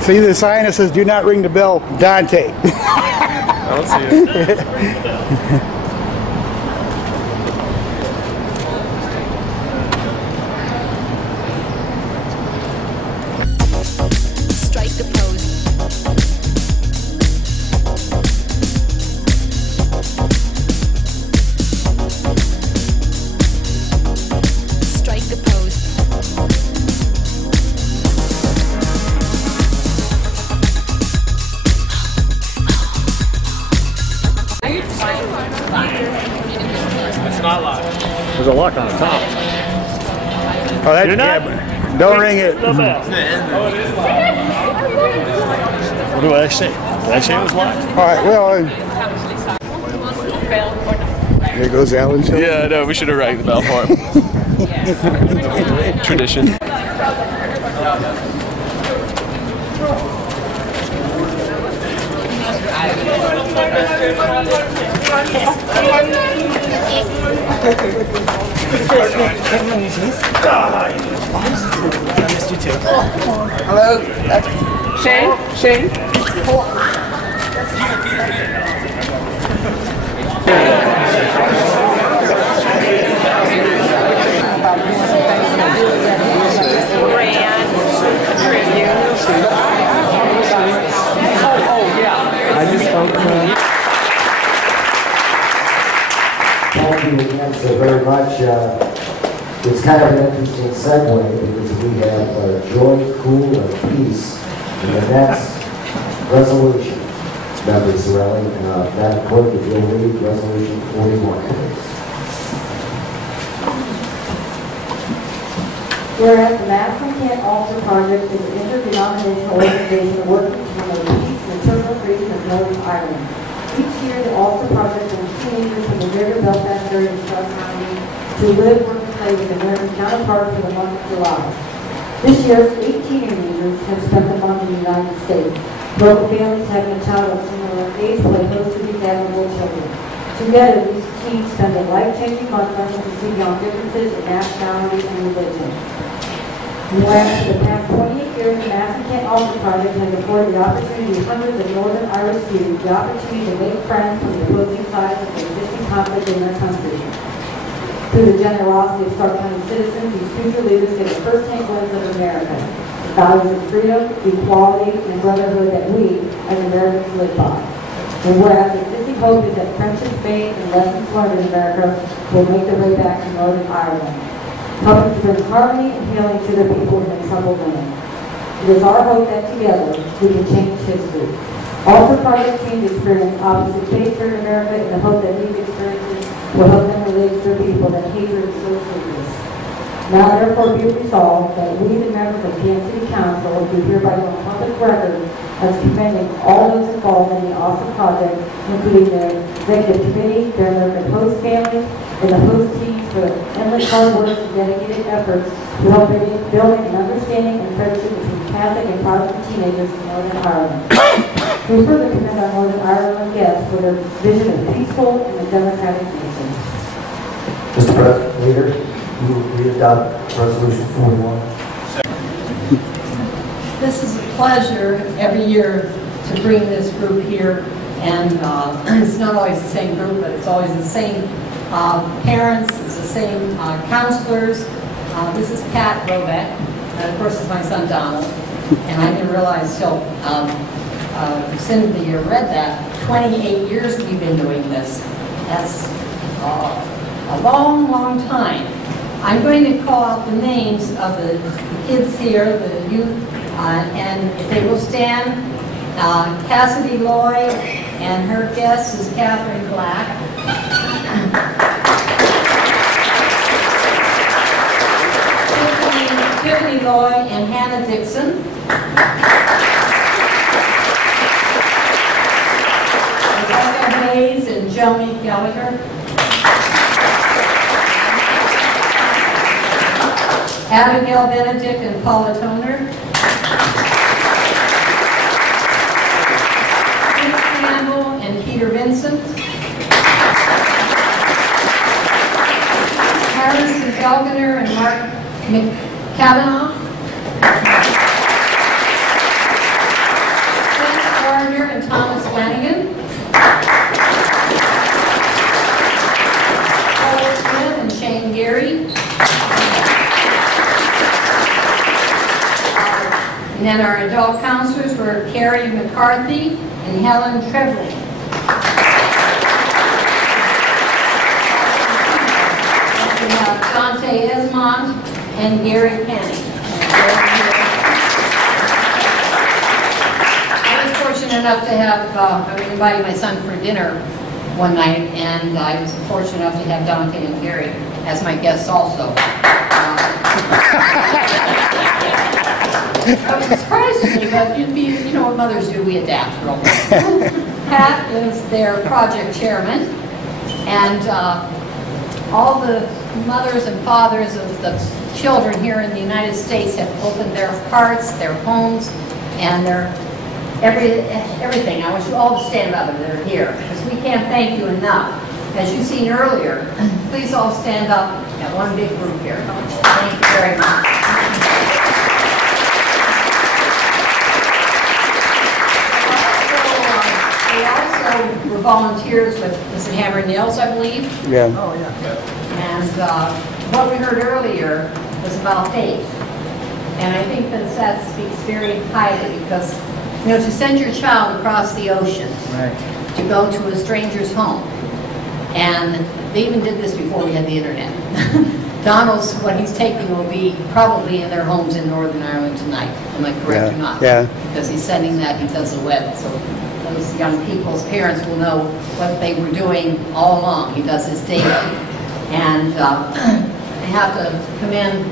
See the sign that says, "Do not ring the bell, Dante." I don't see it. Strike the pose. Strike the pose. It's not locked. There's a lock on the top. Oh, that's You're not? don't ring it. Not bad. What did I say? Did I say it was locked? All right, well, there goes Alan. Yeah, I know. We should have rang the bell for him. Tradition. Hello, Shane. Shane. I just spoke Thank you again so very much. It's kind of an interesting segue because we have joy, cool, and peace in the next resolution. Member Sorelli, Madam Clerk, if you'll read Resolution 41. Whereas the Madison Can't Alter Project is an interdenominational organization working to promote peace in the turbulent region of Northern Ireland. Each year, the Alter Project brings teenagers from the greater Belfast area of South County to live, work, and play with their American counterparts for the month of July. This year, 8 teenagers have spent the month in the United States. Local families having a child of similar age play host to these admirable children. Together, these teens spend a life-changing month learning to see beyond differences in nationality and religion. Whereas for the past 28 years, the Madison Can't Alter Project has afforded the opportunity to hundreds of Northern Irish youth the opportunity to make friends from the opposing sides of the existing conflict in their country. Through the generosity of Stark County citizens, these future leaders get a first-hand glimpse of America, the values of freedom, equality, and brotherhood that we, as Americans, live by. And whereas the existing hope is that friendship, faith, and lessons learned in America will make their way back to Northern Ireland, helping to bring harmony and healing to the people in the troubled land. It is our hope that together we can change history. Alter Project teams experience opposite faith here in America in the hope that these experiences will help them relate to their people that hatred is so serious. Now therefore be resolved that we, the members of PM City Council, do hereby on public record as commending all those involved in the Alter Project, including the Executive Committee, their American host families, and the host teams for endless hard work and dedicated efforts to help building an understanding and friendship between Catholic and Protestant teenagers in Northern Ireland. We further commend our Northern Ireland guests for their vision of peaceful and a democratic nation. Mr. President, Leader, you will read adopt Resolution 41. This is a pleasure every year to bring this group here, and it's not always the same group, but it's always the same parents, it's the same counselors. This is Pat Robeck, and of course it's my son Donald, and I didn't realize till Cynthia read that 28 years we've been doing this. That's a long, long time. I'm going to call out the names of the kids here, the youth, and if they will stand, Cassidy Lloyd, and her guest is Catherine Black. Tiffany Lloyd and Hannah Dixon. Rebecca Hayes and Joni Gallagher. Abigail Benedict and Paula Toner. Chris Campbell and Peter Vincent. Harrison Felgener and Mark Kavanaugh. Clint Gardner and Thomas Flanagan. Cole Smith and Shane Geary. And then our adult counselors were Carrie McCarthy and Helen Trevling. We have Dante Esmond and Gary Penny. I was fortunate enough to have, I was inviting my son for dinner one night, and I was fortunate enough to have Dante and Gary as my guests also. It surprised me, but you know what mothers do, we adapt real well. Pat is their project chairman, and all the mothers and fathers of the children here in the United States have opened their hearts, their homes, and their everything. I want you all to stand up if they're here, because we can't thank you enough. As you've seen earlier, please all stand up at one big group here. Thank you very much. We also were volunteers with, is it Hammer Nails, I believe? Yeah. Oh, yeah. And what we heard earlier was about faith. And I think that speaks very highly because, you know, to send your child across the ocean, to go to a stranger's home, and they even did this before we had the internet. Donald's, what he's taking will be probably in their homes in Northern Ireland tonight. Am I correct or not? Yeah. Because he's sending that, he does the web, so those young people's parents will know what they were doing all along. He does his data. And I have to commend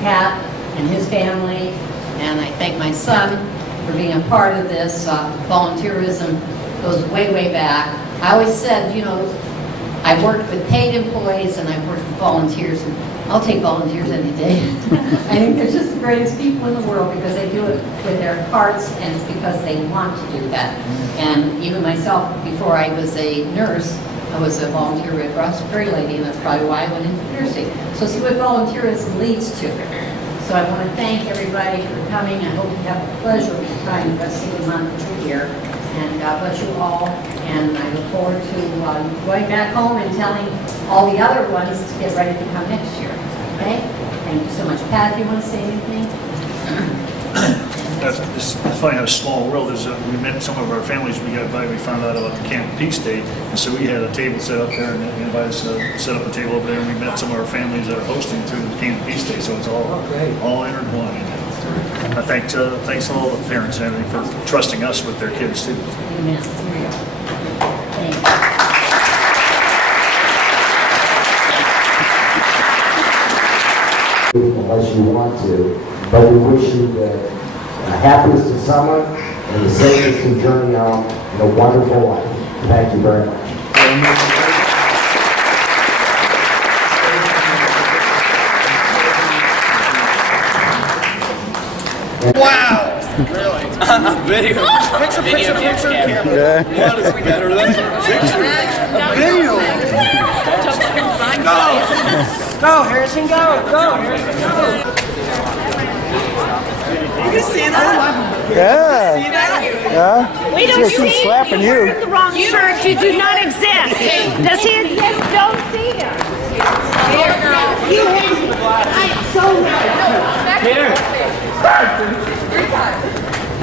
Pat and his family, and I thank my son for being a part of this. Volunteerism goes way, way back. I always said, you know, I've worked with paid employees and I've worked with volunteers, and I'll take volunteers any day. I think they're just the greatest people in the world because they do it with their hearts, and it's because they want to do that. And even myself, before I was a nurse, I was a volunteer with Ross Prairie Lady, and that's probably why I went into nursing. So see what volunteerism leads to. So I want to thank everybody for coming. I hope you have a pleasurable time the rest of the month that you're here. And God bless you all. And I look forward to going back home and telling all the other ones to get ready to come next year. Okay? Thank you so much. Pat, do you want to say anything? It's funny how small world is. We met some of our families. We found out about the Camp Peace Day, and so we had a table set up there, and they invited us to set up a table over there, and we met some of our families that are hosting through the Camp Peace Day. So it's all intertwined. I thanks all the parents and everything for trusting us with their kids too. Amen. Thank you. Unless you want to, but we wish you the happiest of summer and the safest of journey home and a wonderful life. Thank you very much. Wow! Really? Video. Picture. Yeah. What is better than picture? Video. Go, Harrison, go, Harrison, go. You see that? Yeah. See that? Yeah. We don't She's see slapping you. You're the wrong shirt. You do not exist. Does he exist? Don't see him. You hate me. I'm so mad. Here.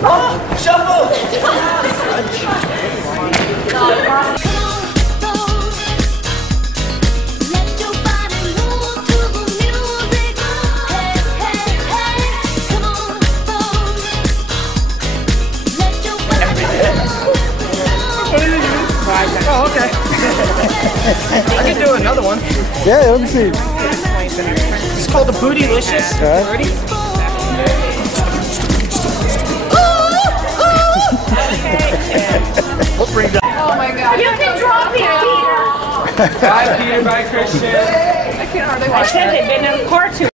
Oh, shuffle. Oh, okay. I can do another one. Yeah, let me see. It's called the Bootylicious. Okay. Ready? We'll bring that. Oh my God. You can drop it, Peter. Bye, Peter. Bye, Christian. I can hardly I watch said that. they've been in a cartoon.